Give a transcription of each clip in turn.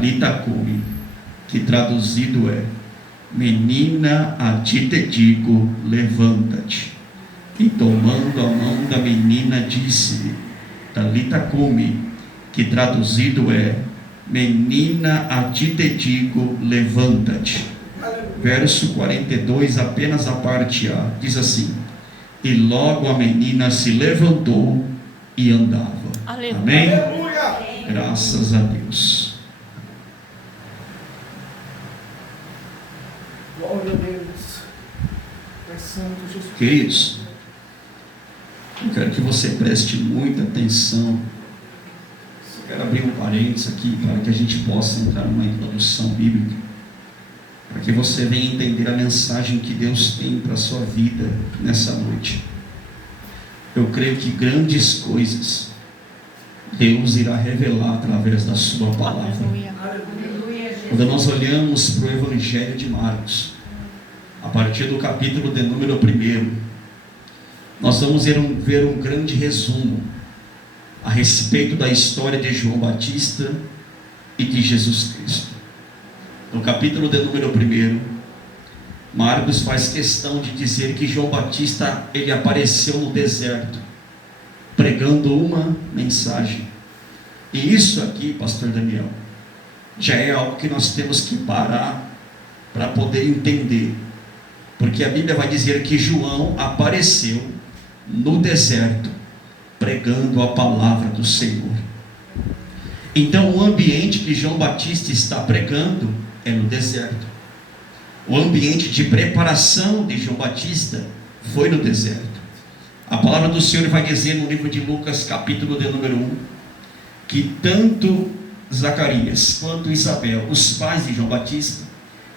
Talita cumi, que traduzido é: menina, a ti te digo, levanta-te. E tomando a mão da menina, disse-lhe: Talita cumi, que traduzido é: menina, a ti te digo, levanta-te. Verso 42, apenas a parte A, diz assim: e logo a menina se levantou e andava. Aleluia. Amém? Aleluia. Graças a Deus. Glória a Deus. É santo Jesus. Queridos, eu quero que você preste muita atenção. Eu quero abrir um parênteses aqui para que a gente possa entrar numa introdução bíblica, para que você venha entender a mensagem que Deus tem para a sua vida nessa noite. Eu creio que grandes coisas Deus irá revelar através da sua palavra. Aleluia. Quando nós olhamos para o Evangelho de Marcos, a partir do capítulo de número 1, nós vamos ver um grande resumo a respeito da história de João Batista e de Jesus Cristo. No capítulo de número 1, Marcos faz questão de dizer que João Batista, ele apareceu no deserto, pregando uma mensagem. E isso aqui, pastor Daniel, já é algo que nós temos que parar para poder entender. Porque a Bíblia vai dizer que João apareceu no deserto, pregando a palavra do Senhor. Então o ambiente que João Batista está pregando é no deserto. O ambiente de preparação de João Batista foi no deserto. A palavra do Senhor vai dizer no livro de Lucas, capítulo de número 1, que tanto Zacarias quanto Isabel, os pais de João Batista,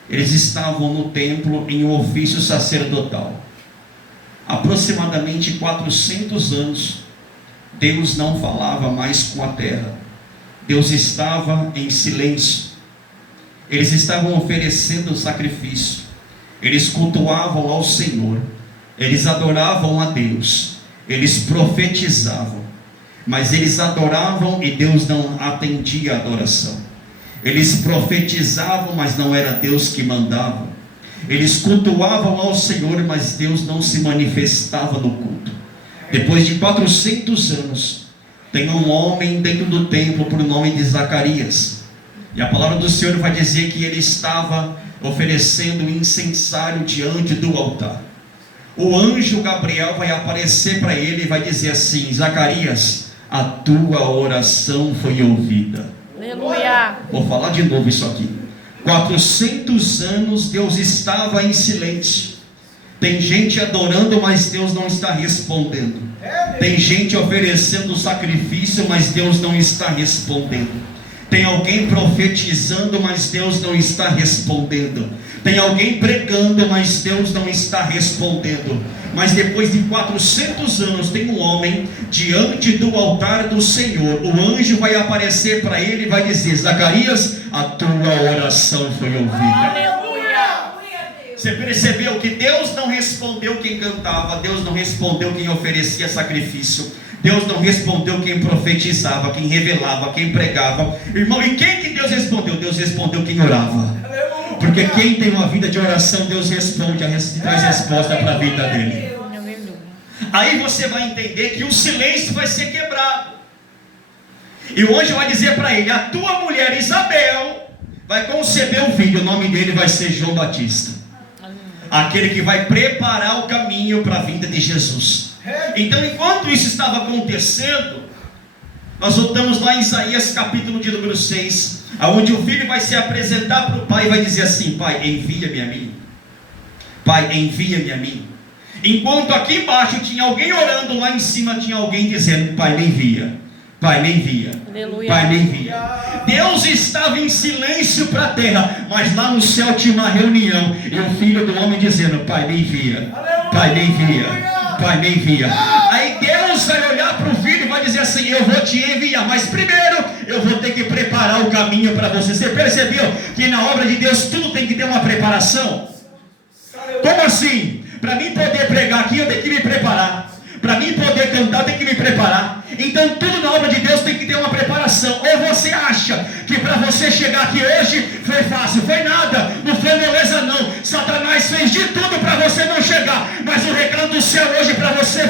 eles estavam no templo em um ofício sacerdotal. Aproximadamente 400 anos, Deus não falava mais com a terra. Deus estava em silêncio. Eles estavam oferecendo sacrifício. Eles cultuavam ao Senhor. Eles adoravam a Deus. Eles profetizavam. Mas eles adoravam e Deus não atendia a adoração. Eles profetizavam, mas não era Deus que mandava. Eles cultuavam ao Senhor, mas Deus não se manifestava no culto. Depois de 400 anos, tem um homem dentro do templo por nome de Zacarias. E a palavra do Senhor vai dizer que ele estava oferecendo incensário diante do altar. O anjo Gabriel vai aparecer para ele e vai dizer assim: Zacarias, a tua oração foi ouvida. Aleluia. Vou falar de novo isso aqui. 400 anos Deus estava em silêncio. Tem gente adorando, mas Deus não está respondendo. Tem gente oferecendo sacrifício, mas Deus não está respondendo. Tem alguém profetizando, mas Deus não está respondendo. Tem alguém pregando, mas Deus não está respondendo. Mas depois de 400 anos, tem um homem diante do altar do Senhor. O anjo vai aparecer para ele e vai dizer: Zacarias, a tua oração foi ouvida. Aleluia. Você percebeu que Deus não respondeu quem cantava, Deus não respondeu quem oferecia sacrifício, Deus não respondeu quem profetizava, quem revelava, quem pregava. Irmão, e quem que Deus respondeu? Deus respondeu quem orava. Porque quem tem uma vida de oração, Deus responde, traz resposta para a vida dele. Aí você vai entender que o silêncio vai ser quebrado. E o anjo vai dizer para ele: a tua mulher Isabel vai conceber um filho, o nome dele vai ser João Batista. Aquele que vai preparar o caminho para a vinda de Jesus. Então, enquanto isso estava acontecendo, nós voltamos lá em Isaías capítulo de número 6, onde o filho vai se apresentar para o pai e vai dizer assim: pai, envia-me a mim. Pai, envia-me a mim. Enquanto aqui embaixo tinha alguém orando, lá em cima tinha alguém dizendo: pai, me envia. Pai, me envia. Aleluia. Pai, me envia. Deus estava em silêncio para a terra, mas lá no céu tinha uma reunião, e o filho do homem dizendo: pai, me envia. Pai, me envia. Pai, me envia. Aí Deus vai olhar para o filho e vai dizer assim: eu vou te enviar, mas primeiro eu vou ter que preparar o caminho para você. Você percebeu que na obra de Deus tudo tem que ter uma preparação? Como assim? Para mim poder pregar aqui, eu tenho que me preparar. Para mim poder cantar, tem que me preparar. Então tudo na obra de Deus tem que ter uma preparação. Ou você acha que para você chegar aqui hoje foi fácil? Foi nada, não foi moleza não. Satanás fez de tudo para você não chegar, mas o recado do céu hoje para você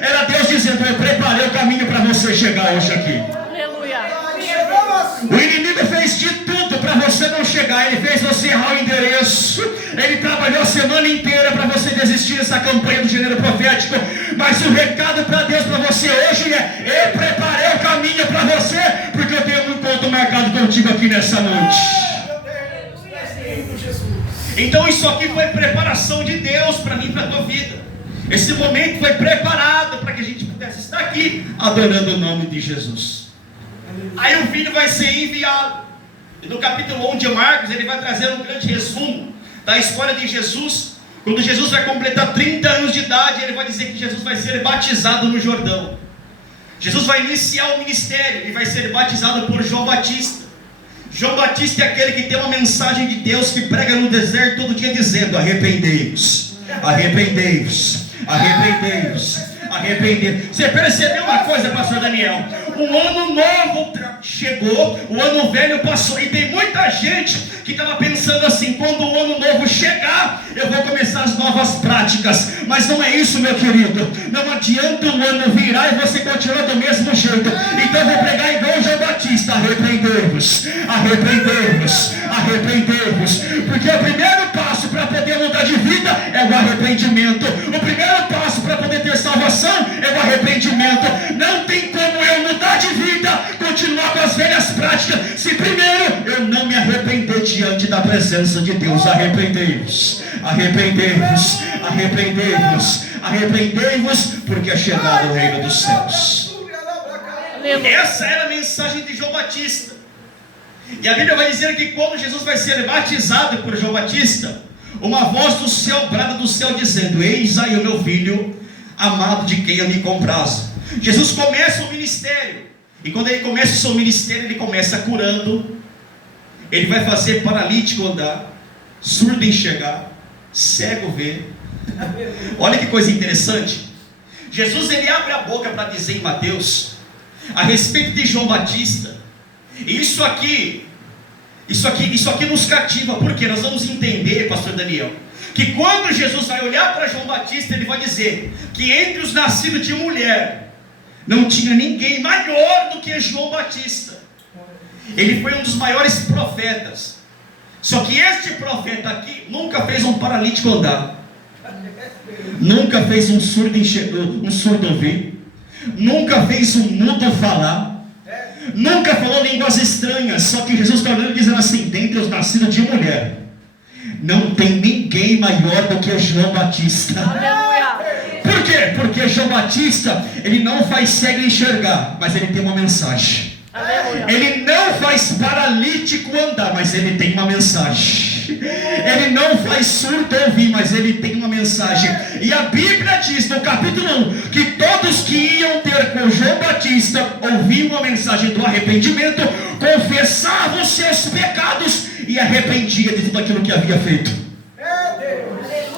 era Deus dizendo: eu preparei o caminho para você chegar hoje aqui. O inimigo fez de tudo para você não chegar. Ele fez você errar o endereço. Ele trabalhou a semana inteira para você desistir dessa campanha do gênero profético. Mas o recado para Deus para você hoje é: eu preparei o caminho para você, porque eu tenho um encontro marcado contigo aqui nessa noite. Então isso aqui foi preparação de Deus para mim e para a tua vida. Esse momento foi preparado para que a gente pudesse estar aqui adorando o nome de Jesus. Aí o filho vai ser enviado. E no capítulo 1 de Marcos, ele vai trazer um grande resumo da história de Jesus. Quando Jesus vai completar 30 anos de idade, ele vai dizer que Jesus vai ser batizado no Jordão. Jesus vai iniciar o ministério e vai ser batizado por João Batista. João Batista é aquele que tem uma mensagem de Deus, que prega no deserto todo dia dizendo: arrependei-vos, arrependei-vos, arrependei-vos, arrependei-vos. Você percebeu uma coisa, pastor Daniel? O ano novo chegou, o ano velho passou, e tem muita gente que estava pensando assim: quando o ano novo chegar, eu vou começar as novas práticas. Mas não é isso, meu querido. Não adianta o ano virar e você continuar do mesmo jeito. Então eu vou pregar igual João Batista: arrependei-vos, arrependei-vos, arrependei-vos. Porque o primeiro passo para poder mudar de vida é o arrependimento. O primeiro passo para poder ter salvação é o arrependimento. Não tem como eu mudar de vida, continuar com as velhas práticas, se primeiro eu não me arrepender diante da presença de Deus. Arrependei-vos, arrependei-vos, arrependei-vos, arrependei-vos, porque é chegado o reino dos céus. Essa era a mensagem de João Batista. E a Bíblia vai dizer que quando Jesus vai ser batizado por João Batista, uma voz do céu brada do céu dizendo: eis aí o meu filho amado, de quem eu me comprazo. Jesus começa o ministério, e quando ele começa o seu ministério, ele começa curando. Ele vai fazer paralítico andar, surdo enxergar, cego ver. Olha que coisa interessante. Jesus, ele abre a boca para dizer em Mateus a respeito de João Batista. E isso aqui nos cativa, porque nós vamos entender, pastor Daniel, que quando Jesus vai olhar para João Batista, ele vai dizer que entre os nascidos de mulher não tinha ninguém maior do que João Batista. Ele foi um dos maiores profetas. Só que este profeta aqui nunca fez um paralítico andar, nunca fez um surdo ouvir, nunca fez um mudo falar, nunca falou línguas estranhas. Só que Jesus está olhando dizendo assim: dentre os nascidos de mulher não tem ninguém maior do que João Batista. Por quê? Porque João Batista, ele não faz cego enxergar, mas ele tem uma mensagem. Ele não faz paralítico andar, mas ele tem uma mensagem. Ele não faz surdo ouvir, mas ele tem uma mensagem. E a Bíblia diz no capítulo 1 que todos que iam ter com João Batista ouviam a mensagem do arrependimento, confessavam os seus pecados e arrependiam de tudo aquilo que havia feito.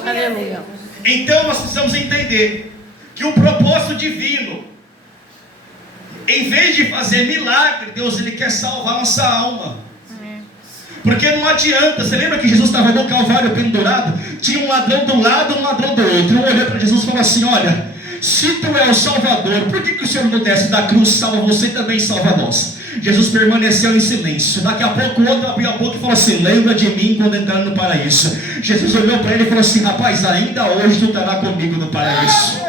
Aleluia. Então nós precisamos entender que o propósito divino, em vez de fazer milagre, Deus, ele quer salvar nossa alma. Porque não adianta. Você lembra que Jesus estava no Calvário pendurado? Tinha um ladrão de um lado e um ladrão do outro. Um olhou para Jesus e falou assim: olha, se tu é o Salvador, por que o Senhor não desce da cruz, salva você e também salva nós? Jesus permaneceu em silêncio. Daqui a pouco o outro abriu a boca e falou assim: lembra de mim quando entrar no paraíso. Jesus olhou para ele e falou assim: rapaz, ainda hoje tu estará comigo no paraíso.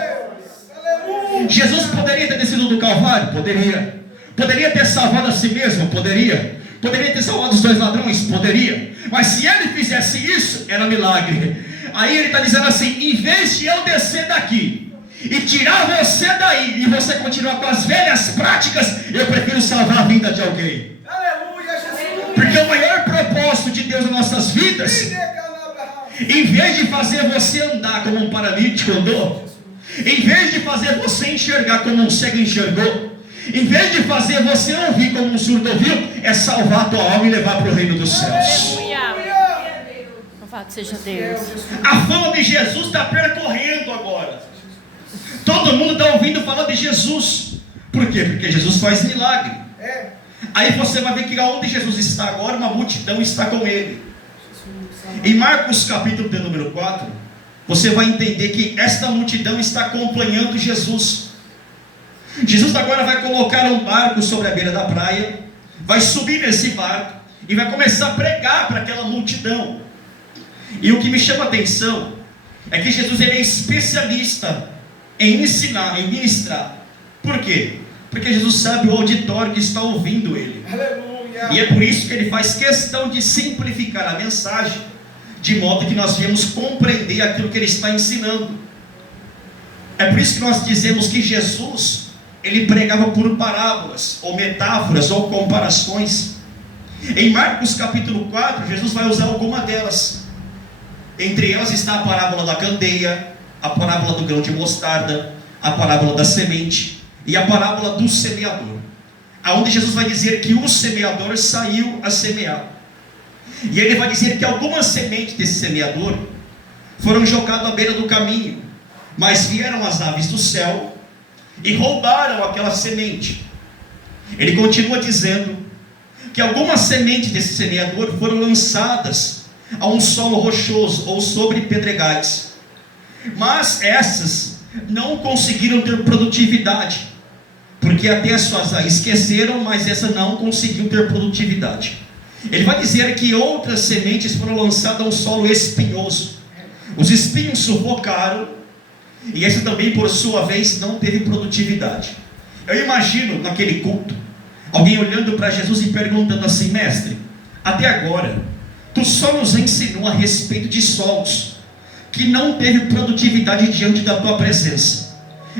Jesus poderia ter descido do Calvário? Poderia. Poderia ter salvado a si mesmo? Poderia. Poderia ter salvado os dois ladrões? Poderia. Mas se ele fizesse isso, era milagre. Aí ele está dizendo assim: em vez de eu descer daqui e tirar você daí, e você continuar com as velhas práticas, eu prefiro salvar a vida de alguém. Porque o maior propósito de Deus nas nossas vidas, em vez de fazer você andar como um paralítico andou, em vez de fazer você enxergar como um cego enxergou, em vez de fazer você ouvir como um surdo ouviu, é salvar a tua alma e levar para o reino dos céus. Louvado seja Deus. A fama de Jesus está percorrendo agora. Todo mundo está ouvindo falar de Jesus. Por quê? Porque Jesus faz milagre. Aí você vai ver que onde Jesus está agora, uma multidão está com ele. Em Marcos capítulo de número 4, você vai entender que esta multidão está acompanhando Jesus. Jesus agora vai colocar um barco sobre a beira da praia, vai subir nesse barco e vai começar a pregar para aquela multidão. E o que me chama a atenção é que Jesus ele é especialista em ensinar, em ministrar. Por quê? Porque Jesus sabe o auditório que está ouvindo ele. Aleluia. E é por isso que ele faz questão de simplificar a mensagem, de modo que nós viemos compreender aquilo que ele está ensinando. É por isso que nós dizemos que Jesus, ele pregava por parábolas, ou metáforas, ou comparações. Em Marcos capítulo 4, Jesus vai usar alguma delas. Entre elas está a parábola da candeia, a parábola do grão de mostarda, a parábola da semente e a parábola do semeador, aonde Jesus vai dizer que o semeador saiu a semear. E ele vai dizer que algumas sementes desse semeador foram jogadas à beira do caminho, mas vieram as aves do céu e roubaram aquela semente. Ele continua dizendo que algumas sementes desse semeador foram lançadas a um solo rochoso ou sobre pedregais, mas essas não conseguiram ter produtividade, porque até as suas raízes esqueceram, mas essa não conseguiu ter produtividade. Ele vai dizer que outras sementes foram lançadas a um solo espinhoso, os espinhos sufocaram, e essa também por sua vez não teve produtividade. Eu imagino naquele culto alguém olhando para Jesus e perguntando assim: mestre, até agora tu só nos ensinou a respeito de solos que não teve produtividade diante da tua presença.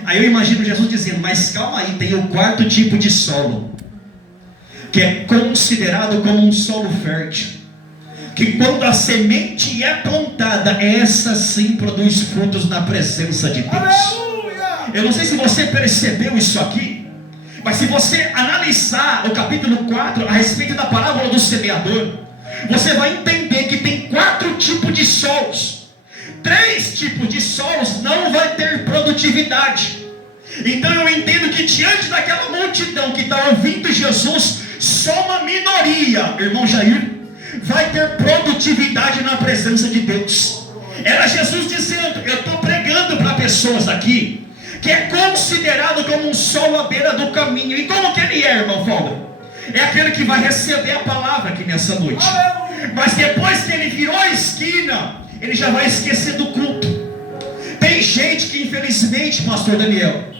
Aí eu imagino Jesus dizendo: mas calma aí, tem o quarto tipo de solo, que é considerado como um solo fértil, que quando a semente é plantada, essa sim produz frutos na presença de Deus. Aleluia. Eu não sei se você percebeu isso aqui, mas se você analisar o capítulo 4 a respeito da parábola do semeador, você vai entender que tem 4 tipos de solos. 3 tipos de solos não vai ter produtividade. Então eu entendo que diante daquela multidão que está ouvindo Jesus, só uma minoria, irmão Jair, vai ter produtividade na presença de Deus. Era Jesus dizendo: eu estou pregando para pessoas aqui que é considerado como um solo à beira do caminho. E como que ele é, irmão Folga? É aquele que vai receber a palavra aqui nessa noite, mas depois que ele virou a esquina, ele já vai esquecer do culto. Tem gente que infelizmente, pastor Daniel,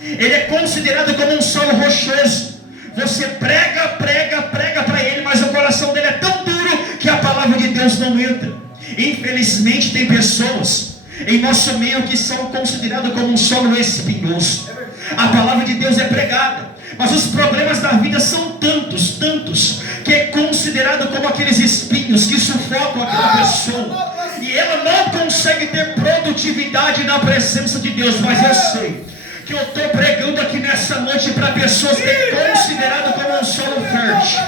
ele é considerado como um solo rochoso. Você prega para ele, mas o coração dele é tão duro que a palavra de Deus não entra. Infelizmente tem pessoas em nosso meio que são considerados como um solo espinhoso. A palavra de Deus é pregada, mas os problemas da vida são tantos, que é considerado como aqueles espinhos que sufocam aquela pessoa, e ela não consegue ter produtividade na presença de Deus. Mas eu sei que eu estou pregando aqui nessa noite para pessoas que é considerado como um solo fértil,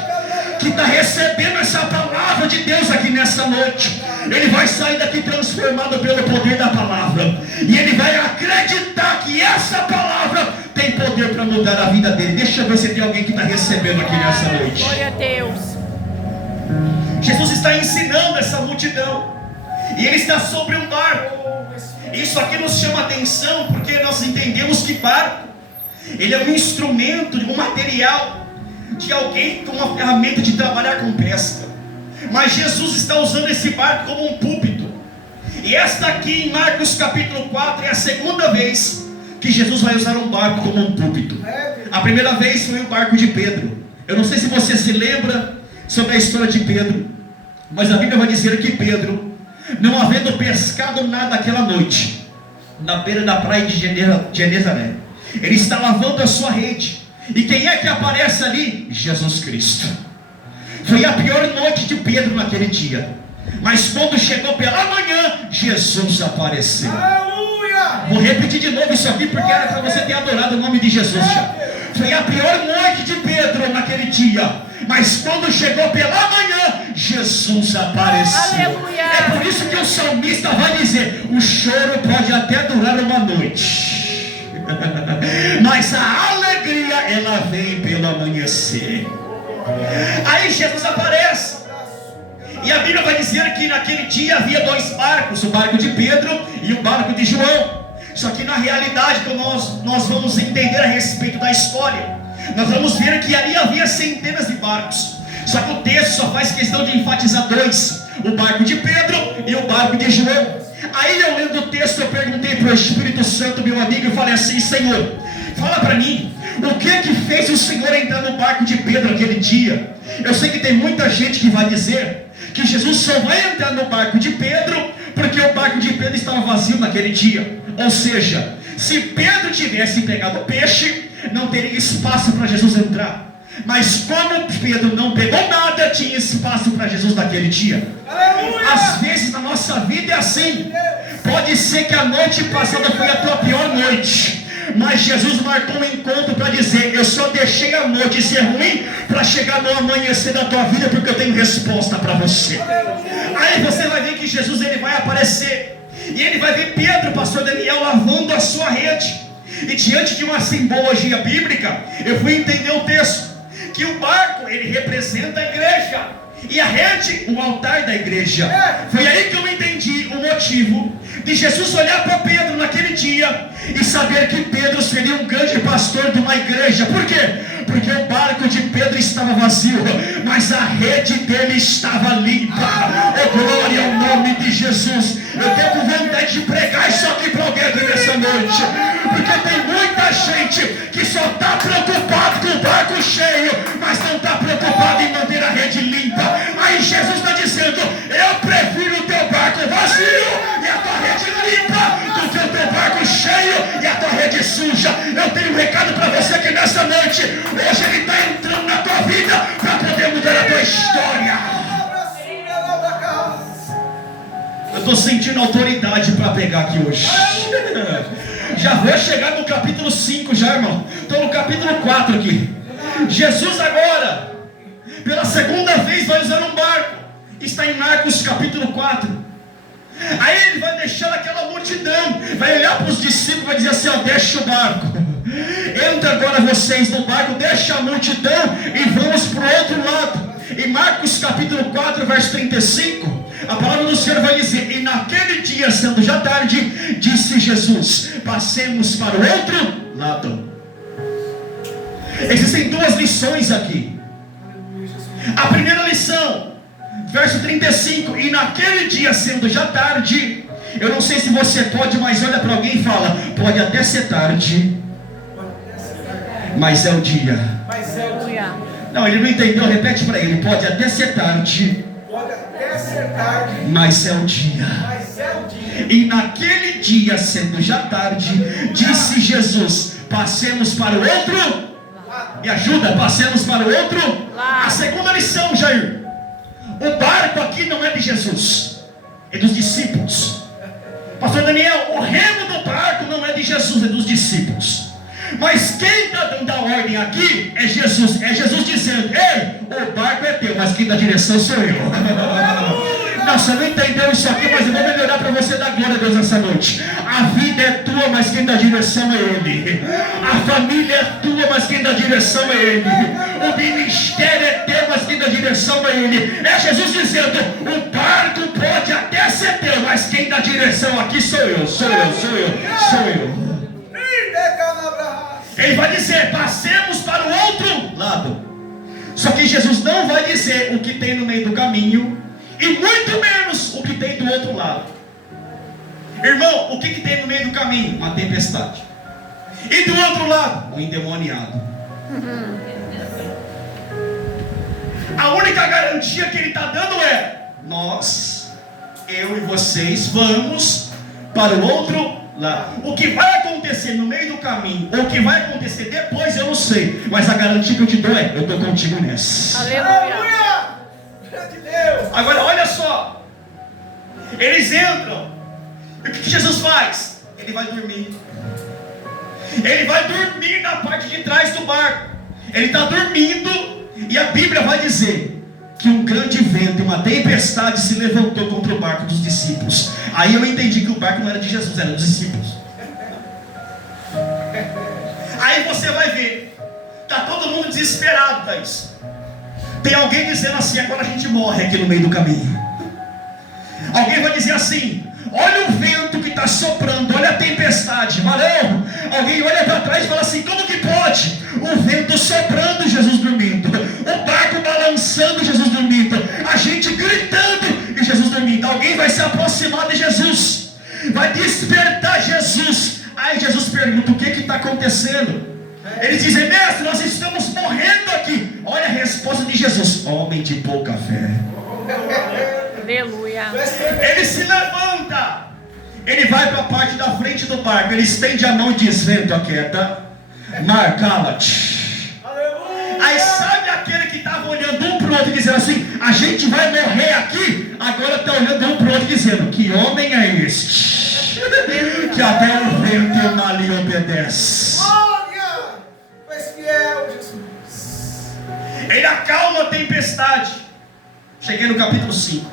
que está recebendo essa palavra de Deus aqui nessa noite. Ele vai sair daqui transformado pelo poder da palavra, e ele vai acreditar que essa palavra tem poder para mudar a vida dele. Deixa eu ver se tem alguém que está recebendo aqui nessa noite. Glória a Deus. Jesus está ensinando essa multidão, e ele está sobre um barco. Isso aqui nos chama a atenção, porque nós entendemos que barco, ele é um instrumento, um material de alguém com uma ferramenta de trabalhar com pesca. Mas Jesus está usando esse barco como um púlpito. E esta aqui em Marcos capítulo 4 é a segunda vez que Jesus vai usar um barco como um púlpito. A primeira vez foi o barco de Pedro. Eu não sei se você se lembra sobre a história de Pedro, mas a Bíblia vai dizer que Pedro, não havendo pescado nada aquela noite, na beira da praia de Genezaré, ele está lavando a sua rede, e quem é que aparece ali? Jesus Cristo. Foi a pior noite de Pedro naquele dia, mas quando chegou pela manhã, Jesus apareceu. Aleluia. Vou repetir de novo isso aqui, porque era para você ter adorado o nome de Jesus já. Foi a pior noite de Pedro naquele dia, mas quando chegou pela manhã, Jesus apareceu. Aleluia. É por isso que o salmista vai dizer: o choro pode até durar uma noite, mas a alegria ela vem pelo amanhecer. Aí Jesus aparece, e a Bíblia vai dizer que naquele dia havia dois barcos, o barco de Pedro e o barco de João. Só que na realidade, quando nós vamos entender a respeito da história, nós vamos ver que ali havia centenas de barcos. Só que o texto só faz questão de enfatizar dois: o barco de Pedro e o barco de João. Aí eu lendo o texto, eu perguntei para o Espírito Santo, meu amigo, e falei assim: Senhor, fala para mim, o que fez o Senhor entrar no barco de Pedro aquele dia? Eu sei que tem muita gente que vai dizer que Jesus só vai entrar no barco de Pedro porque o barco de Pedro estava vazio naquele dia. Ou seja, se Pedro tivesse pegado peixe, não teria espaço para Jesus entrar. Mas como Pedro não pegou nada, tinha espaço para Jesus naquele dia. Aleluia! Às vezes na nossa vida é assim. Pode ser que a noite passada foi a tua pior noite, mas Jesus marcou um encontro para dizer: eu só deixei a noite ser ruim para chegar no amanhecer da tua vida, porque eu tenho resposta para você. Aí você vai ver que Jesus ele vai aparecer, e ele vai ver Pedro, pastor Daniel, lavando a sua rede. E diante de uma simbologia bíblica, eu fui entender o texto, que o barco ele representa a igreja, e a rede o altar da igreja. Foi aí que eu entendi o motivo de Jesus olhar para Pedro naquele dia e saber que Pedro seria um grande pastor de uma igreja. Por quê? Porque o barco de Pedro estava vazio, mas a rede dele estava limpa. Oh, glória ao nome de Jesus. Eu tenho com vontade de pregar isso aqui para alguém aqui nessa noite, porque tem muita gente que só está preocupado com o barco cheio, mas não está preocupado em manter a rede limpa. Aí Jesus está dizendo: eu prefiro o teu barco vazio e a tua rede limpa do que o teu barco cheio e a tua rede suja. Eu tenho um recado para você aqui nessa noite. Hoje ele está entrando na tua vida para poder mudar a tua história. Eu estou sentindo autoridade para pegar aqui hoje. Já vou chegar no capítulo 5 já, irmão. Estou no capítulo 4 aqui. Jesus agora, pela segunda vez, vai usar um barco. Está em Marcos capítulo 4. Aí ele vai deixar aquela multidão, vai olhar para os discípulos e vai dizer assim: ó, deixa o barco, entra agora vocês no barco, deixa a multidão e vamos para o outro lado. Em Marcos capítulo 4, verso 35, a palavra do Senhor vai dizer: e naquele dia, sendo já tarde, disse Jesus: passemos para o outro lado. Existem duas lições aqui. A primeira lição, verso 35, e naquele dia, sendo já tarde. Eu não sei se você pode, mas olha para alguém e fala: pode até ser tarde, mas é o dia. Não, ele não entendeu, repete para ele: pode até ser tarde, mas é o dia. E naquele dia, sendo já tarde, disse Jesus: passemos para o outro. Me ajuda, passemos para o outro. A segunda lição, Jair: o barco aqui não é de Jesus, é dos discípulos. Pastor Daniel, o remo do barco não é de Jesus, é dos discípulos. Mas quem está dando a ordem aqui é Jesus. É Jesus dizendo: ei, o barco é teu, mas quem dá direção sou eu. Não, você não entendeu isso aqui, mas eu vou melhorar para você dar glória a Deus nessa noite. A vida é tua, mas quem dá direção é Ele. A família é tua, mas quem dá direção é Ele. O ministério é teu, mas quem dá direção é Ele. É Jesus dizendo: o barco pode até ser teu, mas quem dá direção aqui sou eu, sou eu, sou eu, sou eu. Ele vai dizer: passemos para o outro lado. Só que Jesus não vai dizer o que tem no meio do caminho, e muito menos o que tem do outro lado. Irmão, o que tem no meio do caminho? Uma tempestade. E do outro lado? Um endemoniado. A única garantia que ele está dando é: nós, eu e vocês, vamos para o outro lado. O que vai acontecer no meio do caminho, ou o que vai acontecer depois, eu não sei. Mas a garantia que eu te dou é: eu estou contigo nessa. Aleluia! Agora olha só, eles entram, e o que Jesus faz? Ele vai dormir. Ele vai dormir na parte de trás do barco. Ele está dormindo, e a Bíblia vai dizer que um grande vento e uma tempestade se levantou contra o barco dos discípulos. Aí eu entendi que o barco não era de Jesus, era dos discípulos. Aí você vai ver, está todo mundo desesperado, Thaís. Tem alguém dizendo assim: agora a gente morre aqui no meio do caminho. Alguém vai dizer assim: olha o vento que está soprando, olha a tempestade, valeu? Alguém olha para trás e fala assim: como que pode? O vento soprando, Jesus dormindo, o barco balançando, Jesus dormindo, a gente gritando e Jesus dormindo. Alguém vai se aproximar de Jesus, vai despertar Jesus. Aí Jesus pergunta: o que está acontecendo? Eles dizem: mestre, nós estamos morrendo aqui. Olha a resposta de Jesus: homem de pouca fé. Aleluia. Ele se levanta, ele vai para a parte da frente do barco, ele estende a mão e diz: vento, aquieta, mar, cala-te. Aí sabe aquele que estava olhando um para o outro e dizendo assim: a gente vai morrer aqui? Agora está olhando um para o outro dizendo: que homem é este? Que até o vento e o mar lhe obedece. Glória! És fiel, Jesus. Ele acalma a tempestade. Cheguei no capítulo 5.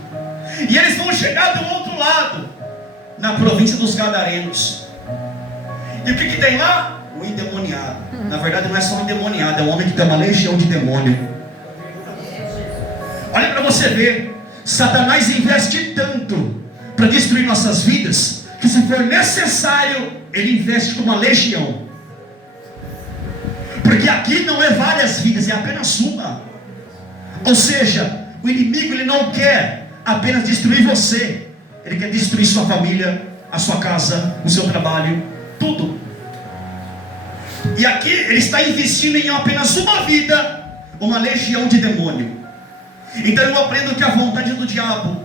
E eles vão chegar do outro lado, na província dos Gadarenos. E o que tem lá? O endemoniado. Na verdade não é só um endemoniado, é um homem que tem uma legião de demônio. Olha para você ver, Satanás investe tanto para destruir nossas vidas, que se for necessário, ele investe com uma legião. Porque aqui não é várias vidas, é apenas uma. Ou seja, o inimigo ele não quer apenas destruir você, ele quer destruir sua família, a sua casa, o seu trabalho, tudo. E aqui ele está investindo em apenas uma vida, uma legião de demônio. Então eu aprendo que a vontade do diabo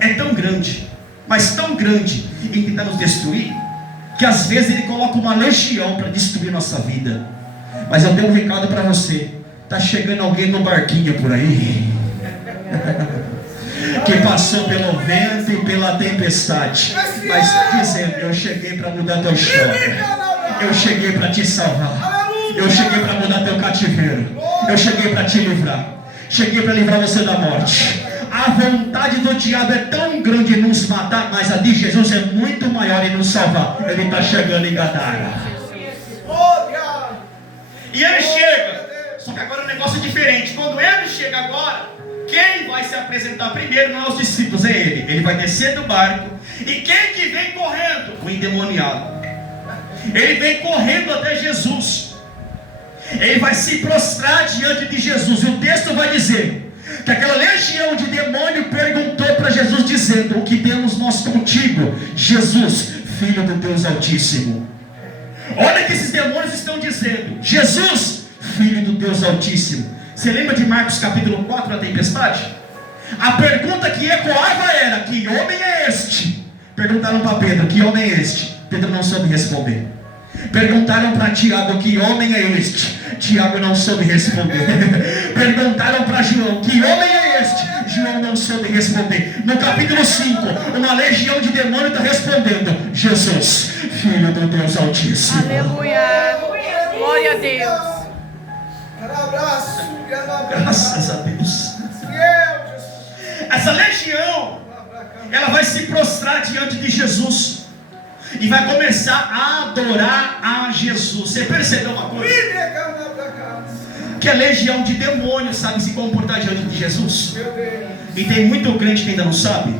é tão grande, mas tão grande em tentar nos destruir, que às vezes ele coloca uma legião para destruir nossa vida. Mas eu tenho um recado para você: está chegando alguém no barquinho por aí que passou pelo vento e pela tempestade, mas está dizendo: eu cheguei para mudar teu história, eu cheguei para te salvar, eu cheguei para mudar teu cativeiro, eu cheguei para te livrar, cheguei para livrar você da morte. A vontade do diabo é tão grande em nos matar, mas a de Jesus é muito maior em nos salvar. Ele está chegando em Gadara. E ele chega, só que agora o negócio é diferente. Quando ele chega agora, quem vai se apresentar primeiro não é os discípulos, é ele. Ele vai descer do barco. E quem que vem correndo? O endemoniado. Ele vem correndo até Jesus. Ele vai se prostrar diante de Jesus. E o texto vai dizer que aquela legião de demônio perguntou para Jesus dizendo: o que temos nós contigo, Jesus, Filho do Deus Altíssimo? Olha o que esses demônios estão dizendo: Jesus, Filho do Deus Altíssimo. Você lembra de Marcos capítulo 4, a tempestade? A pergunta que ecoava era: que homem é este? Perguntaram para Pedro: que homem é este? Pedro não soube responder. Perguntaram para Tiago: que homem é este? Tiago não soube responder. Perguntaram para João: que homem é este? João não soube responder. No capítulo 5, uma legião de demônios está respondendo: Jesus, Filho do Deus Altíssimo. Aleluia. Glória a Deus. Graças a Deus. Essa legião, ela vai se prostrar diante de Jesus e vai começar a adorar a Jesus. Você percebeu uma coisa? Que a legião de demônios sabe se comportar diante de Jesus. E tem muito crente que ainda não sabe.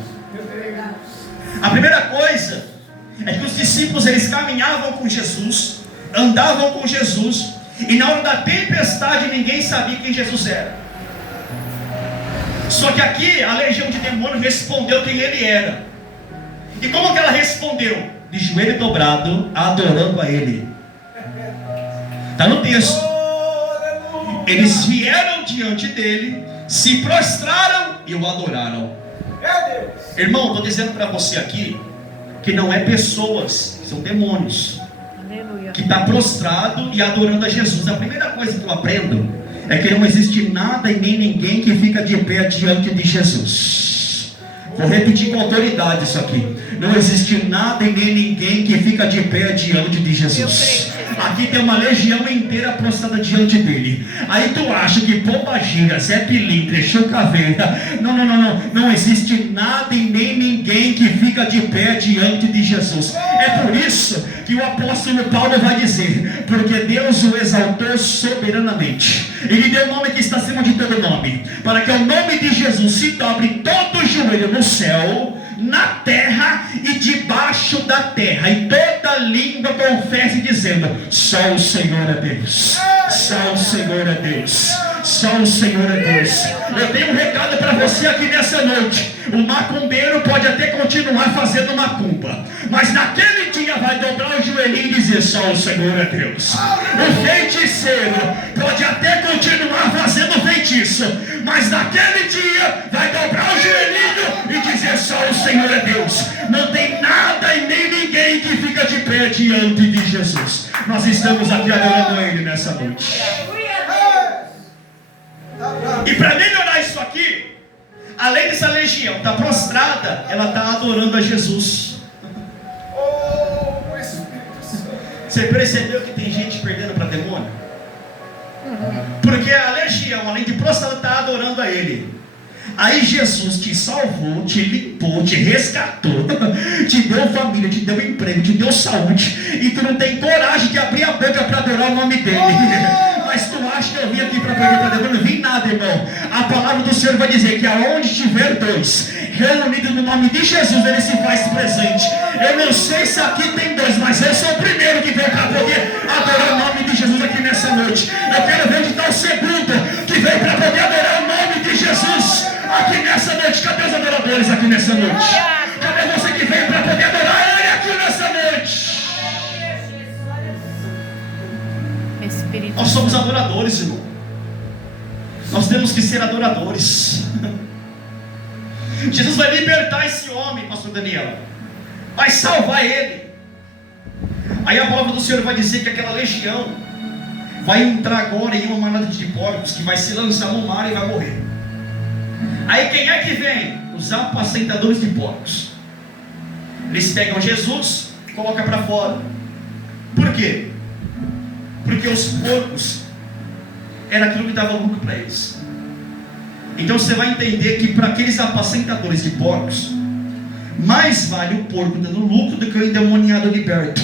A primeira coisa é que os discípulos eles caminhavam com Jesus, andavam com Jesus, e na hora da tempestade ninguém sabia quem Jesus era. Só que aqui a legião de demônios respondeu quem ele era. E como que ela respondeu? De joelho dobrado, adorando a ele. Está no texto. Eles vieram diante dele, se prostraram e o adoraram. Irmão, estou dizendo para você aqui que não é pessoas, são demônios. Aleluia. Que está prostrado e adorando a Jesus. A primeira coisa que eu aprendo é que não existe nada e nem ninguém que fica de pé diante de Jesus. Vou repetir com autoridade isso aqui. Não existe nada e nem ninguém que fica de pé diante de Jesus. Aqui tem uma legião inteira prostrada diante dele. Aí tu acha que pombagira, Zé Pilintra, Chucaveira, não existe nada e nem ninguém que fica de pé diante de Jesus. É por isso que o apóstolo Paulo vai dizer: porque Deus o exaltou soberanamente, ele deu o nome que está acima de todo nome, para que ao nome de Jesus se dobre todo o joelho no céu, na terra e debaixo da terra, e toda língua confesse dizendo: só o Senhor é Deus, só o Senhor é Deus, só o Senhor é Deus. Eu tenho um recado para você aqui nessa noite. O macumbeiro pode até continuar fazendo macumba, mas naquele dia vai dobrar o joelhinho e dizer: só o Senhor é Deus. O feiticeiro pode até continuar fazendo feitiço, mas naquele dia vai dobrar o joelhinho e dizer: só o Senhor é Deus. Não tem nada e nem ninguém que fica de pé diante de Jesus. Nós estamos aqui adorando Ele nessa noite. E para melhorar isso aqui, além dessa legião estar prostrada, ela está adorando a Jesus. Você percebeu que tem gente perdendo para demônio? Porque a legião, além de prostrada, está adorando a Ele. Aí Jesus te salvou, te limpou, te resgatou, te deu família, te deu emprego, te deu saúde, e tu não tem coragem de abrir a boca para adorar o nome dele. Mas tu acha que eu vim aqui para perder para demônio? Não vim nada, irmão. A palavra do Senhor vai dizer que aonde tiver dois reunidos no nome de Jesus, Ele se faz presente. Eu não sei se aqui tem dois, mas eu sou o primeiro que veio para poder adorar o nome de Jesus aqui nessa noite. Eu quero ver onde está o segundo que veio para poder adorar o nome de Jesus aqui nessa noite. Cadê os adoradores aqui nessa noite? Cadê você que veio para poder adorar Ele aqui nessa noite? Nós somos adoradores, irmão. Nós temos que ser adoradores. Jesus vai libertar esse homem, pastor Daniel, vai salvar ele. Aí a palavra do Senhor vai dizer que aquela legião vai entrar agora em uma manada de porcos, que vai se lançar no mar e vai morrer. Aí quem é que vem? Os apacentadores de porcos. Eles pegam Jesus e colocam para fora. Por quê? Porque os porcos era aquilo que dava lucro para eles. Então você vai entender que para aqueles apacentadores de porcos, mais vale o porco dando lucro do que o endemoniado liberto.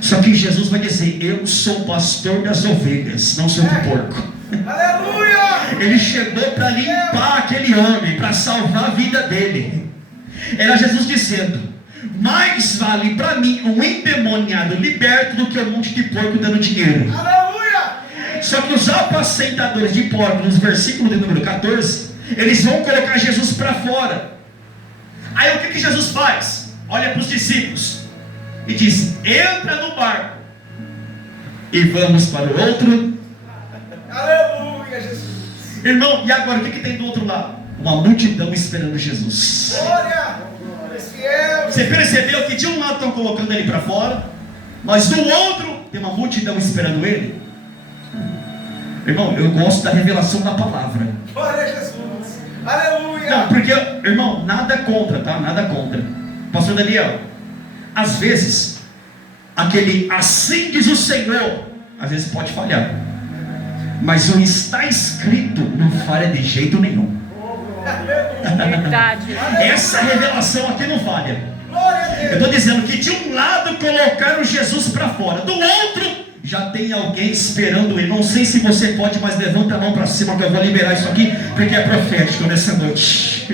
Só que Jesus vai dizer: eu sou pastor das ovelhas, não sou do porco. Aleluia! Ele chegou para limpar aquele homem, para salvar a vida dele. Era Jesus dizendo: mais vale para mim um endemoniado liberto do que um monte de porco dando dinheiro. Aleluia! Só que os apacentadores de porcos, nos versículos de número 14, eles vão colocar Jesus para fora. Aí o que Jesus faz? Olha para os discípulos e diz: entra no barco e vamos para o outro. Aleluia, Jesus! Irmão, e agora o que tem do outro lado? Uma multidão esperando Jesus. Glória! Você percebeu que de um lado estão colocando ele para fora, mas do outro tem uma multidão esperando ele? Irmão, eu gosto da revelação da palavra. Glória a Jesus! Aleluia! Não, porque, irmão, nada contra, tá? Nada contra. Pastor Daniel, às vezes, aquele assim diz o Senhor, às vezes pode falhar. Mas o está escrito não falha de jeito nenhum. Verdade. Essa revelação aqui não falha. Glória a Deus! Eu estou dizendo que de um lado colocaram Jesus para fora, do outro já tem alguém esperando ele. Não sei se você pode, mas levanta a mão para cima que eu vou liberar isso aqui, porque é profético nessa noite.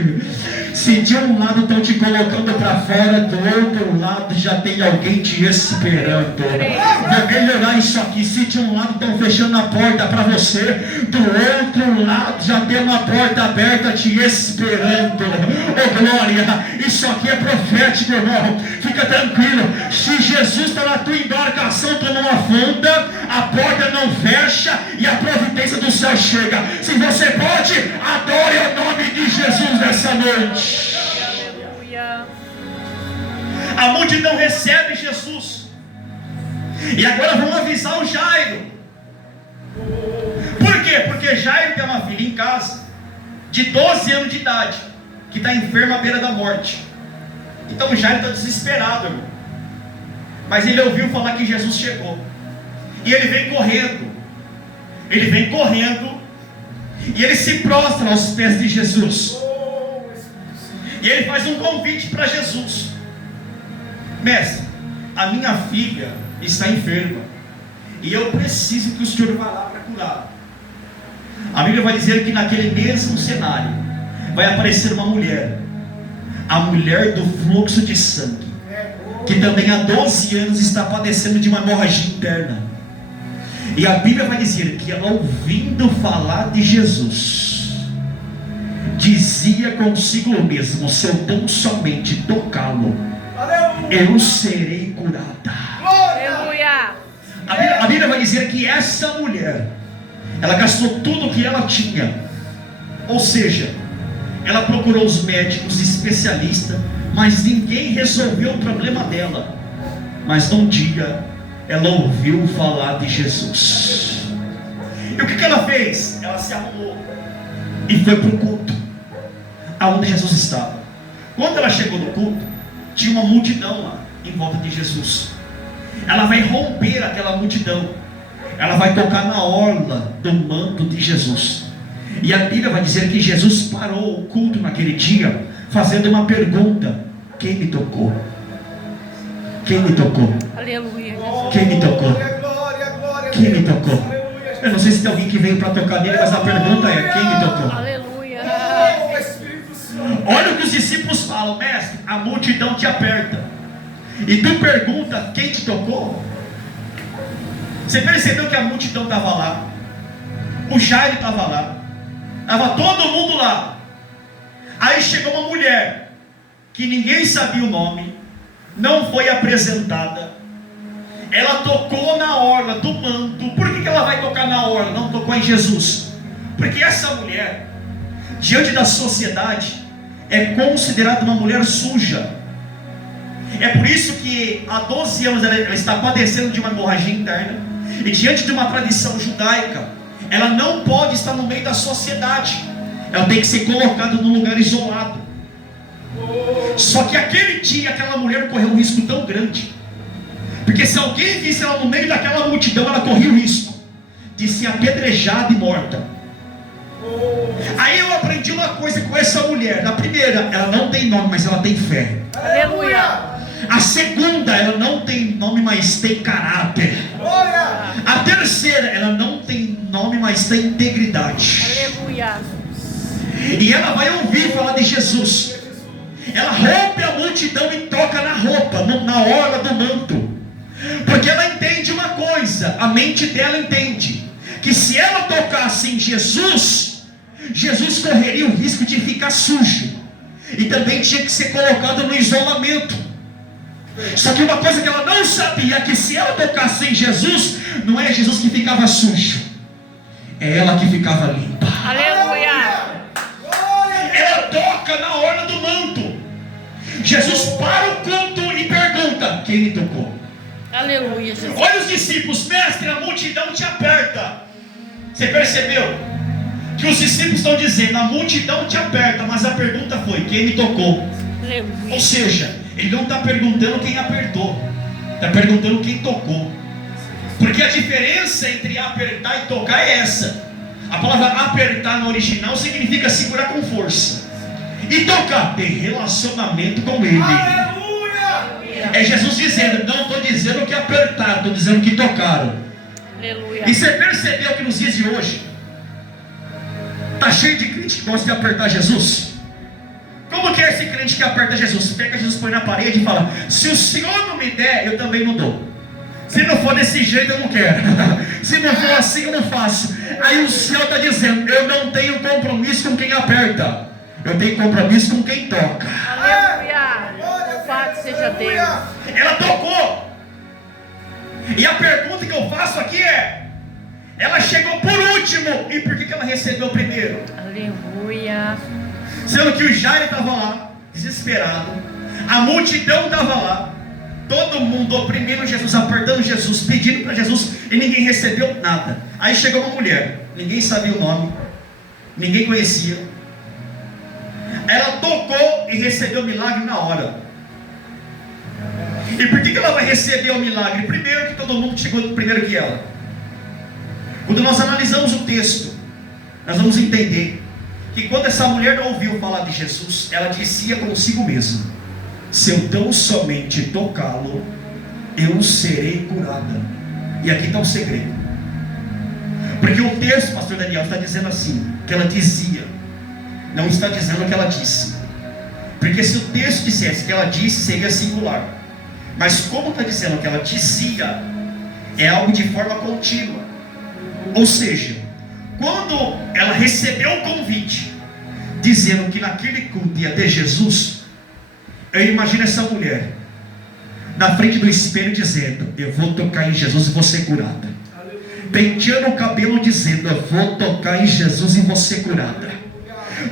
Se de um lado estão te colocando para fora, do outro lado já tem alguém te esperando. Vou melhorar isso aqui. Se de um lado estão fechando a porta para você, do outro lado já tem uma porta aberta te esperando. Oh glória, isso aqui é profético, irmão. Fica tranquilo. Se Jesus está na tua embarcação, tu não afunda, a porta não fecha e a providência do céu chega. Se você pode, adore o nome de Jesus nessa noite. Aleluia. A multidão recebe Jesus. E agora vamos avisar o Jairo. Por quê? Porque Jairo tem uma filha em casa de 12 anos de idade, que está enferma à beira da morte. Então Jairo está desesperado, irmão. Mas ele ouviu falar que Jesus chegou. E ele vem correndo. Ele vem correndo. E ele se prostra aos pés de Jesus. E ele faz um convite para Jesus. Mestre, a minha filha está enferma. E eu preciso que o Senhor vá lá para curar. A Bíblia vai dizer que naquele mesmo cenário vai aparecer uma mulher. A mulher do fluxo de sangue, que também há 12 anos está padecendo de uma hemorragia interna. E a Bíblia vai dizer que ela, ouvindo falar de Jesus, dizia consigo mesmo: se eu tão somente tocá-lo, eu serei curada. Aleluia. A Bíblia vai dizer que essa mulher, ela gastou tudo o que ela tinha. Ou seja, ela procurou os médicos, especialistas, mas ninguém resolveu o problema dela. Mas um dia ela ouviu falar de Jesus. E o que ela fez? Ela se arrumou e foi para o culto aonde Jesus estava. Quando ela chegou no culto, tinha uma multidão lá em volta de Jesus. Ela vai romper aquela multidão. Ela vai tocar na orla do manto de Jesus. E a Bíblia vai dizer que Jesus parou o culto naquele dia, fazendo uma pergunta: quem me tocou? Quem me tocou? Aleluia. Quem me tocou? Quem me tocou? Eu não sei se tem alguém que veio para tocar nele, mas a pergunta é: quem me tocou? Aleluia. Olha o que os discípulos falam: mestre, a multidão te aperta, e tu pergunta quem te tocou? Você percebeu que a multidão estava lá, o Jairo estava lá, estava todo mundo lá. Aí chegou uma mulher que ninguém sabia o nome, não foi apresentada. Ela tocou na orla do manto. Por que ela vai tocar na orla? Não tocou em Jesus? Porque essa mulher, diante da sociedade, é considerada uma mulher suja. É por isso que há 12 anos ela está padecendo de uma hemorragia interna. E diante de uma tradição judaica, ela não pode estar no meio da sociedade. Ela tem que ser colocada num lugar isolado. Só que aquele dia aquela mulher correu um risco tão grande, porque se alguém visse ela no meio daquela multidão, ela corria o risco de ser apedrejada e morta. Aí eu aprendi uma coisa com essa mulher. A primeira, ela não tem nome, mas ela tem fé. Aleluia. A segunda, ela não tem nome, mas tem caráter. A terceira, ela não tem nome, mas tem integridade. Aleluia. E ela vai ouvir falar de Jesus. Ela rompe a multidão e toca na roupa, na orla do manto. Porque ela entende uma coisa, a mente dela entende, que se ela tocasse em Jesus, Jesus correria o risco de ficar sujo. E também tinha que ser colocado no isolamento. Só que uma coisa que ela não sabia, que se ela tocasse em Jesus, não é Jesus que ficava sujo, é ela que ficava limpa. Aleluia. Ela toca na orla do manto. Jesus para o culto e pergunta: quem me tocou? Aleluia, Jesus. Olha os discípulos: mestre, a multidão te aperta. Você percebeu que os discípulos estão dizendo: a multidão te aperta, mas a pergunta foi: quem me tocou? Aleluia. Ou seja, ele não está perguntando quem apertou, está perguntando quem tocou. Porque a diferença entre apertar e tocar é essa. A palavra apertar no original significa segurar com força, e tocar, ter relacionamento com Ele. Aleluia! É Jesus dizendo: não estou dizendo que apertaram, estou dizendo que tocaram. Aleluia. E você percebeu que nos dias de hoje está cheio de crente que gosta de apertar Jesus? Como que é esse crente que aperta Jesus? Pega Jesus, põe na parede e fala: se o Senhor não me der, eu também não dou. Se não for desse jeito, eu não quero. Se não for assim, eu não faço. Aí o Senhor está dizendo: eu não tenho compromisso com quem aperta, eu tenho compromisso com quem toca. Aleluia. Louvado seja Deus. Ela tocou. E a pergunta que eu faço aqui é: ela chegou por último, e por que ela recebeu primeiro? Aleluia. Sendo que o Jairo estava lá, desesperado, a multidão estava lá, todo mundo oprimindo Jesus, apertando Jesus, pedindo para Jesus, e ninguém recebeu nada. Aí chegou uma mulher, ninguém sabia o nome, ninguém conhecia. Ela tocou e recebeu o milagre na hora. E por que ela vai receber o milagre? Primeiro que todo mundo chegou primeiro que ela. Quando nós analisamos o texto, nós vamos entender que quando essa mulher não ouviu falar de Jesus, ela dizia consigo mesma: se eu tão somente tocá-lo, eu serei curada. E aqui está o segredo. Porque o texto, pastor Daniel, está dizendo assim, que ela dizia, não está dizendo que ela disse. Porque se o texto dissesse que ela disse, seria singular. Mas como está dizendo que ela dizia, é algo de forma contínua. Ou seja, quando ela recebeu o convite, dizendo que naquele culto ia ter Jesus, eu imagino essa mulher na frente do espelho dizendo: eu vou tocar em Jesus e vou ser curada. Penteando o cabelo dizendo: eu vou tocar em Jesus e vou ser curada.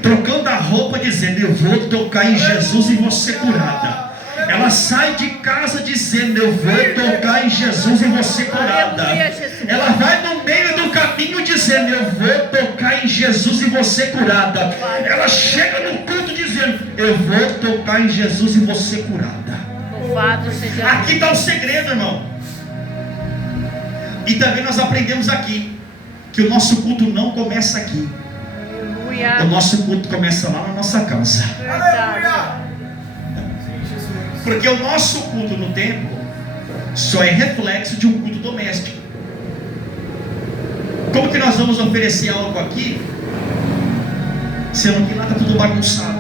Trocando a roupa dizendo: eu vou tocar em Jesus e vou ser curada. Ela sai de casa dizendo: eu vou tocar em Jesus e vou ser curada. Ela vai no meio do caminho dizendo: eu vou tocar em Jesus e vou ser curada. Ela chega no culto dizendo: eu vou tocar em Jesus e vou ser curada. Louvado seja. Aqui está o segredo, irmão. E também nós aprendemos aqui que o nosso culto não começa aqui. Aleluia. O nosso culto começa lá na nossa casa. Verdade. Porque o nosso culto no templo só é reflexo de um culto doméstico. Como que nós vamos oferecer algo aqui, sendo que lá está tudo bagunçado?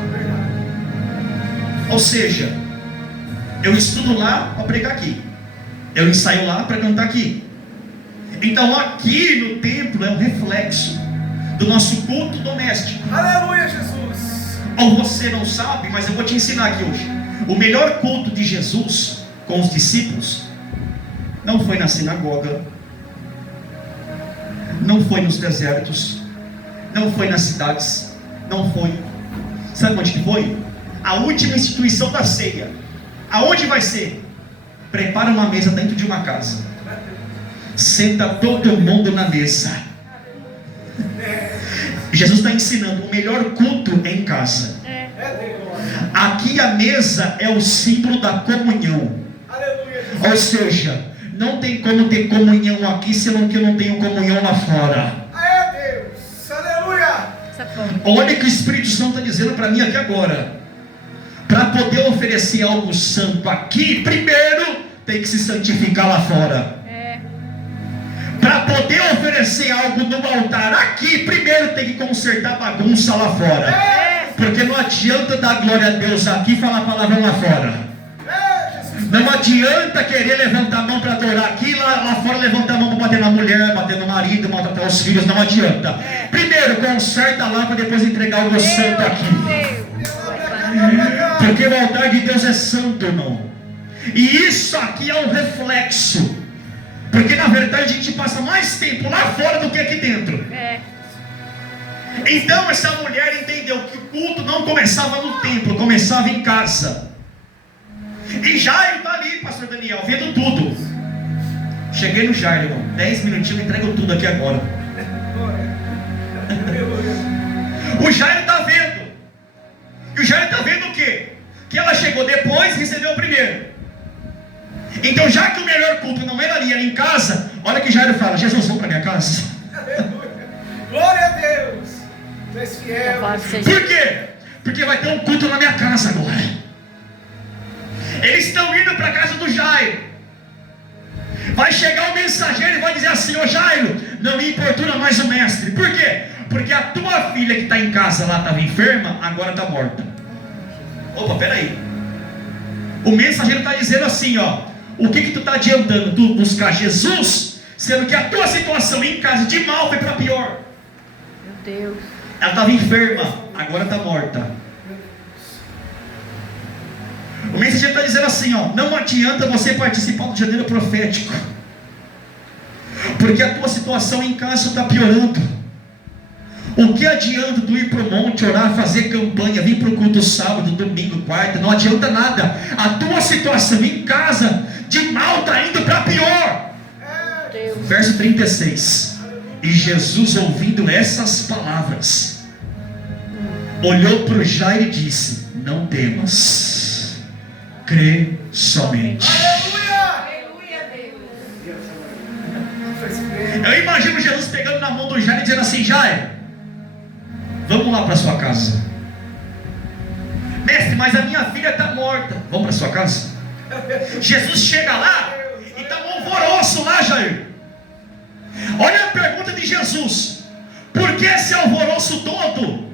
Ou seja, eu estudo lá para pregar aqui, eu ensaio lá para cantar aqui. Então aqui no templo é um reflexo do nosso culto doméstico. Aleluia, Jesus. Ou você não sabe, mas eu vou te ensinar aqui hoje. O melhor culto de Jesus com os discípulos não foi na sinagoga, não foi nos desertos, não foi nas cidades, não foi. Sabe onde que foi? A última instituição da ceia. Aonde vai ser? Prepara uma mesa dentro de uma casa, senta todo mundo na mesa. Jesus está ensinando: o melhor culto é em casa. Aqui a mesa é o símbolo da comunhão. Ou seja, não tem como ter comunhão aqui senão que eu não tenho comunhão lá fora. Olha que o Espírito Santo está dizendo para mim aqui agora. Para poder oferecer algo santo aqui, primeiro tem que se santificar lá fora. Para poder oferecer algo no altar aqui, primeiro tem que consertar a bagunça lá fora. Porque não adianta dar glória a Deus aqui e falar palavrão lá fora. Não adianta querer levantar a mão para adorar aqui e lá fora levantar a mão para bater na mulher, bater no marido, maltratar os filhos. Não adianta. Primeiro conserta lá para depois entregar o santo aqui. Porque o altar de Deus é santo, irmão. E isso aqui é um reflexo. Porque na verdade a gente passa mais tempo lá fora do que aqui dentro. Então essa mulher entendeu que o culto não começava no templo, começava em casa. E Jairo está ali, pastor Daniel, vendo tudo. Cheguei no Jairo, irmão. 10 minutinhos, eu entrego tudo aqui agora. O Jairo está vendo. E o Jairo está vendo o quê? Que ela chegou depois e recebeu o primeiro. Então, já que o melhor culto não era ali, era em casa, olha que Jairo fala: Jesus, vamos para minha casa. Glória a Deus. Tu és fiel. Por quê? Porque vai ter um culto na minha casa agora. Eles estão indo para a casa do Jairo. Vai chegar o mensageiro e vai dizer assim: ô Jairo, não me importuna mais o mestre. Por quê? Porque a tua filha que está em casa lá estava enferma, agora está morta. Opa, peraí. O mensageiro está dizendo assim, ó: o que tu está adiantando? Tu buscar Jesus, sendo que a tua situação em casa de mal foi para pior. Meu Deus. Ela estava enferma, agora está morta. O mensageiro está dizendo assim, ó: não adianta você participar do janeiro profético, porque a tua situação em casa está piorando. O que adianta tu ir para o monte, orar, fazer campanha, vir para o culto sábado, domingo, quarta? Não adianta nada. A tua situação em casa de mal está indo para pior. Verso 36. E Jesus, ouvindo essas palavras, olhou para o Jairo e disse: não temas, crê somente. Aleluia! Aleluia, Deus. Eu imagino Jesus pegando na mão do Jairo e dizendo assim: Jairo, vamos lá para sua casa. Mestre, mas a minha filha está morta. Vamos para sua casa? Jesus chega lá e está um alvoroço lá, Jairo. Olha a pergunta de Jesus: por que esse alvoroço todo?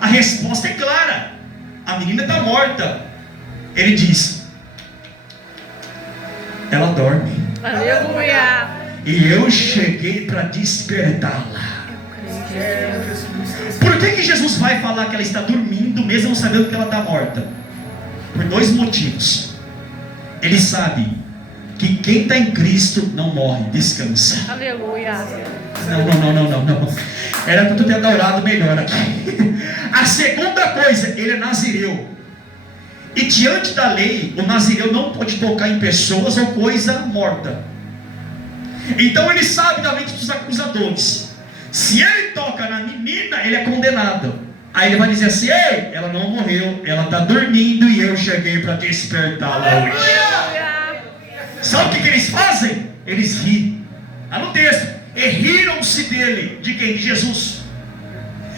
A resposta é clara: a menina está morta. Ele diz: ela dorme. Aleluia. E eu cheguei para despertá-la. Por que Jesus vai falar que ela está dormindo, mesmo sabendo que ela está morta? Por dois motivos. Ele sabe que quem está em Cristo não morre, descansa. Aleluia. Não. Era para tu ter adorado melhor aqui. A segunda coisa, ele é nazireu. E diante da lei, o nazireu não pode tocar em pessoas ou coisa morta. Então ele sabe da mente dos acusadores. Se ele toca na menina, ele é condenado. Aí ele vai dizer assim: ei, ela não morreu, ela está dormindo e eu cheguei para despertá-la hoje. Sabe o que eles fazem? Eles riem. Está no texto. E riram-se dele. De quem? De Jesus.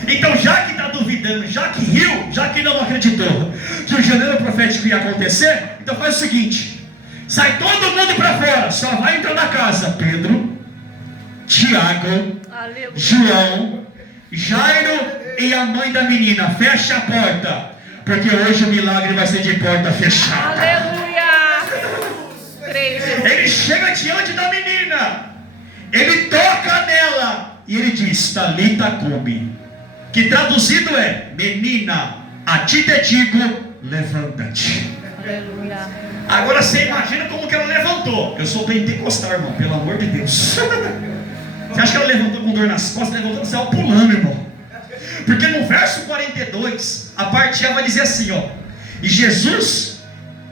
Então, já que está duvidando, já que riu, já que não acreditou que o janeiro profético ia acontecer, então faz o seguinte: sai todo mundo para fora, só vai entrar na casa Pedro, Tiago, Aleluia. João, Jairo e a mãe da menina. Fecha a porta, porque hoje o milagre vai ser de porta fechada. Aleluia. Creio. Ele chega diante da menina, ele toca nela e ele diz: Talita cumi, que traduzido é: menina, a ti te digo, levanta-te. Aleluia. Agora você imagina como que ela levantou. Eu sou pentecostal, irmão, pelo amor de Deus. Você acha que ela levantou com dor nas costas? Levantou no céu pulando, irmão. Porque no verso 42, a parte A vai dizer assim, ó: e Jesus,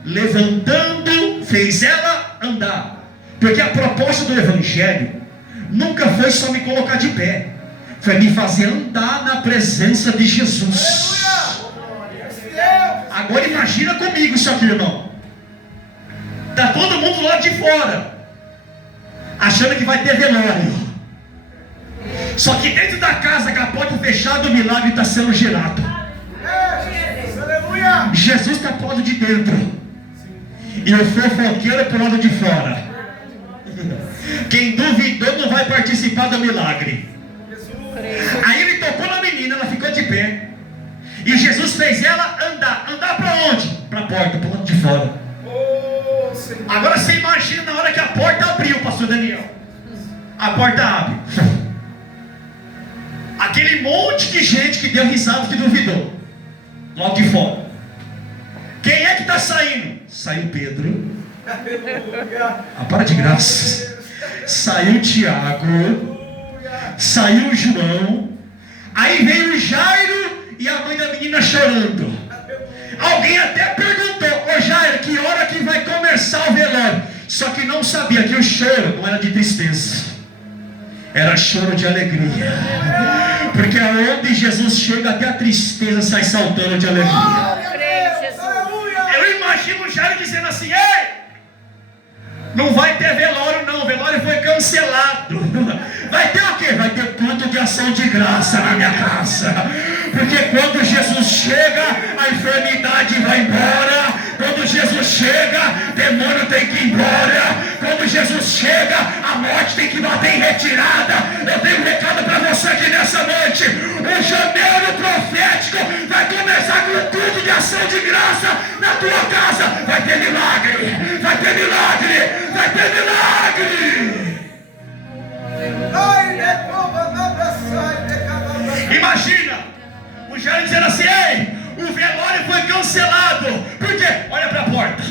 levantando, fez ela andar. Porque a proposta do Evangelho nunca foi só me colocar de pé, foi me fazer andar na presença de Jesus. Agora imagina comigo isso aqui, irmão. Está todo mundo do lado de fora, achando que vai ter velório. Só que dentro da casa, com a porta fechada, o milagre está sendo gerado. Jesus está pro lado de dentro e o fofoqueiro pro lado de fora. Quem duvidou não vai participar do milagre. Aí ele tocou na menina, ela ficou de pé. E Jesus fez ela andar. Andar para onde? Para a porta, para o lado de fora. Agora você imagina na hora que a porta abriu, pastor Daniel. A porta abre. Aquele monte de gente que deu risada, que duvidou. Do lado de fora. Quem é que está saindo? Saiu Pedro. Para de graça. Saiu Tiago. Saiu João. Aí veio o Jairo e a mãe da menina chorando. Alguém até perguntou: ô Jairo, que hora que vai começar o velório? Só que não sabia que o choro não era de tristeza, era choro de alegria. Porque aonde Jesus chega, até a tristeza sai saltando de alegria. Eu imagino o Jairo dizendo assim: ei, não vai ter velório não, o velório foi cancelado. Vai ter o quê? Vai ter culto de ação de graça na minha casa. Porque quando Jesus chega, a enfermidade vai embora. Quando Jesus chega, demônio tem que ir embora. Quando Jesus chega, a morte tem que bater em retirada. Eu tenho um recado para você aqui nessa noite: o janeiro profético vai começar com culto de ação de graça na tua casa. Vai ter milagre, vai ter milagre, vai ter milagre. Imagina o Jairo dizendo assim: ei, o velório foi cancelado. Por quê? Olha para a porta.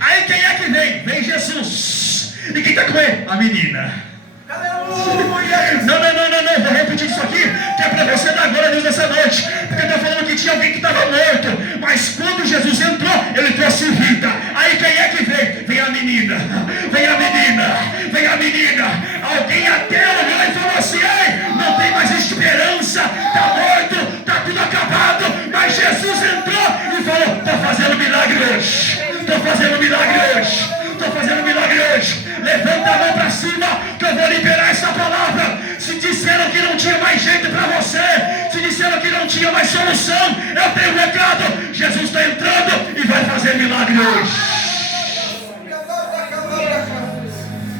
Aí quem é que vem? Vem Jesus. E quem está com ele? A menina. Não, vou repetir isso aqui, que é para você dar glória a Deus nessa noite. Porque eu estou falando que tinha alguém que estava morto, mas quando Jesus entrou, ele trouxe vida. Aí quem é que vem? Vem a menina. Vem a menina. Vem a menina. Alguém até olhou e falou assim: ei, não tem mais esperança, está morto, está tudo acabado. Mas Jesus entrou e falou: estou fazendo milagre hoje. Estou fazendo milagre hoje. Estou fazendo milagre hoje. Levanta a mão para cima, que eu vou liberar essa para você. Se disseram que não tinha mais solução, eu tenho um recado. Jesus está entrando e vai fazer milagre hoje.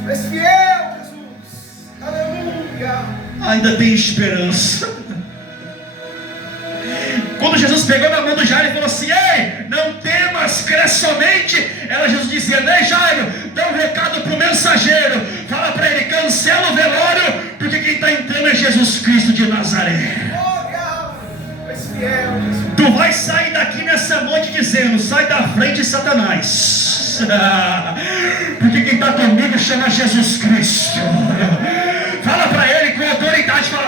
És fiel, Jesus. Aleluia. Ainda tem esperança. Quando Jesus pegou na mão do Jairo e falou assim: ei, não temas, crê somente. Era Jesus dizendo: ei Jairo, dá um recado para o mensageiro. Fala para ele, cancela o velório, porque quem está entrando é Jesus Cristo de Nazaré. És fiel, Jesus. Tu vai sair daqui nessa noite dizendo: sai da frente, Satanás. Porque quem está comigo chama Jesus Cristo. Fala para ele com autoridade, fala: